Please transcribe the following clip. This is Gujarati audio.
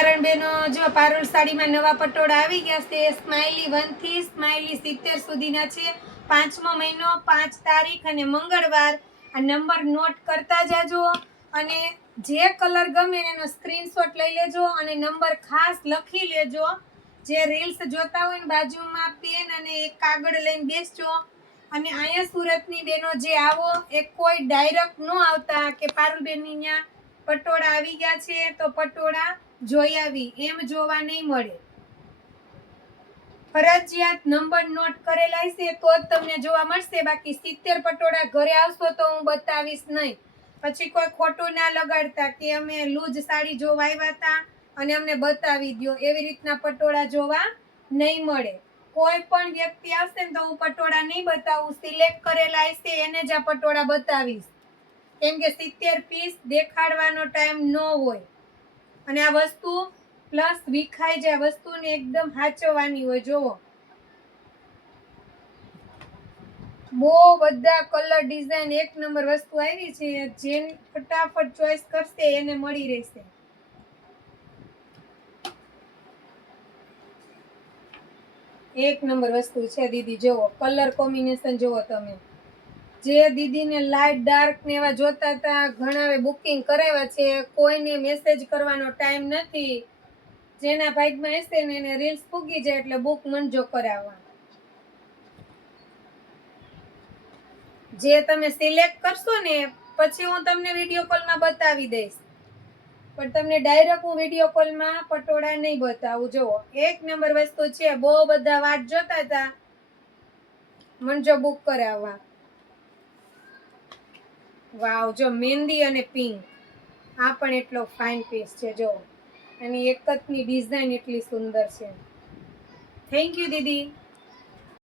નારાયણ બેનો જો પારુલ સાડીમાં નવા પટોળા આવી ગયા છે. સ્માઇલી 1 થી સ્માઇલી 70 સુધીના છે. 5મો મહિનો 5 તારીખ અને મંગળવાર. આ નંબર નોટ કરતા જાજો અને જે કલર ગમે એનો સ્ક્રીનશોટ લઈ લેજો અને નંબર ખાસ લખી લેજો. જે રીલ્સ જોતા હોય ને બાજુમાં પેન અને એક કાગળ લઈને બેસજો. અને અહીંયા સુરતની બેનો જે આવો એ કોઈ ડાયરેક્ટ ન આવતા કે પારુલબેનની ત્યાં પટોળા આવી ગયા છે તો પટોળા જોઈ આવી એમ જોવા નહીં મળે. ફરજિયાત નંબર નોટ કરેલા હશે તો જ તમને જોવા મળશે. બાકી 70 પટોળા ઘરે આવશો તો હું બતાવીશ નહીં. પછી કોઈ ખોટું ના લગાડતા કે અમે લૂઝ સાડી જોવા આવ્યા હતા અને અમને બતાવી દો. એવી રીતના પટોળા જોવા નહીં મળે. કોઈ પણ વ્યક્તિ આવશે ને તો હું પટોળા નહીં બતાવું. સિલેક્ટ કરેલા હશે એને જ આ પટોળા બતાવીશ. કેમ કે 70 પીસ દેખાડવાનો ટાઈમ ન હોય અને આ વસ્તુ પ્લસ વિખાઈ જાય. વસ્તુને એકદમ સાચવવાની હોય. જોવો બહુ બધા કલર ડિઝાઇન એક નંબર વસ્તુ આવી છે. જેને ફટાફટ ચોઈસ કરશે એને મળી રહેશે. એક નંબર વસ્તુ છે દીદી. જોવો કલર કોમ્બિનેશન જોવો તમે. જે દીદીને લાઇટ ડાર્ક ને એવા જોતા હતા ઘણાએ બુકિંગ કરાવ્યા છે. કોઈને મેસેજ કરવાનો ટાઈમ નથી. જેના ભાગમાં હશે ને એને રીલ્સ પૂગી જાય એટલે બુક મંજો કરાવવા. જે તમે સિલેક્ટ કરશો ને પછી હું તમને વિડીયો કોલમાં બતાવી દઈશ. પણ તમને ડાયરેક્ટ હું વિડીયો કોલમાં પટોળા નહીં બતાવું. જુઓ એક નંબર વસ્તુ છે. બહુ બધા વાટ જોતા હતા મંજો બુક કરાવવા. વાવ જો મહેંદી અને પિંક આ પણ એટલો ફાઇન પીસ છે. જો એની એકતની ડિઝાઇન એટલી સુંદર છે. Thank you Didi.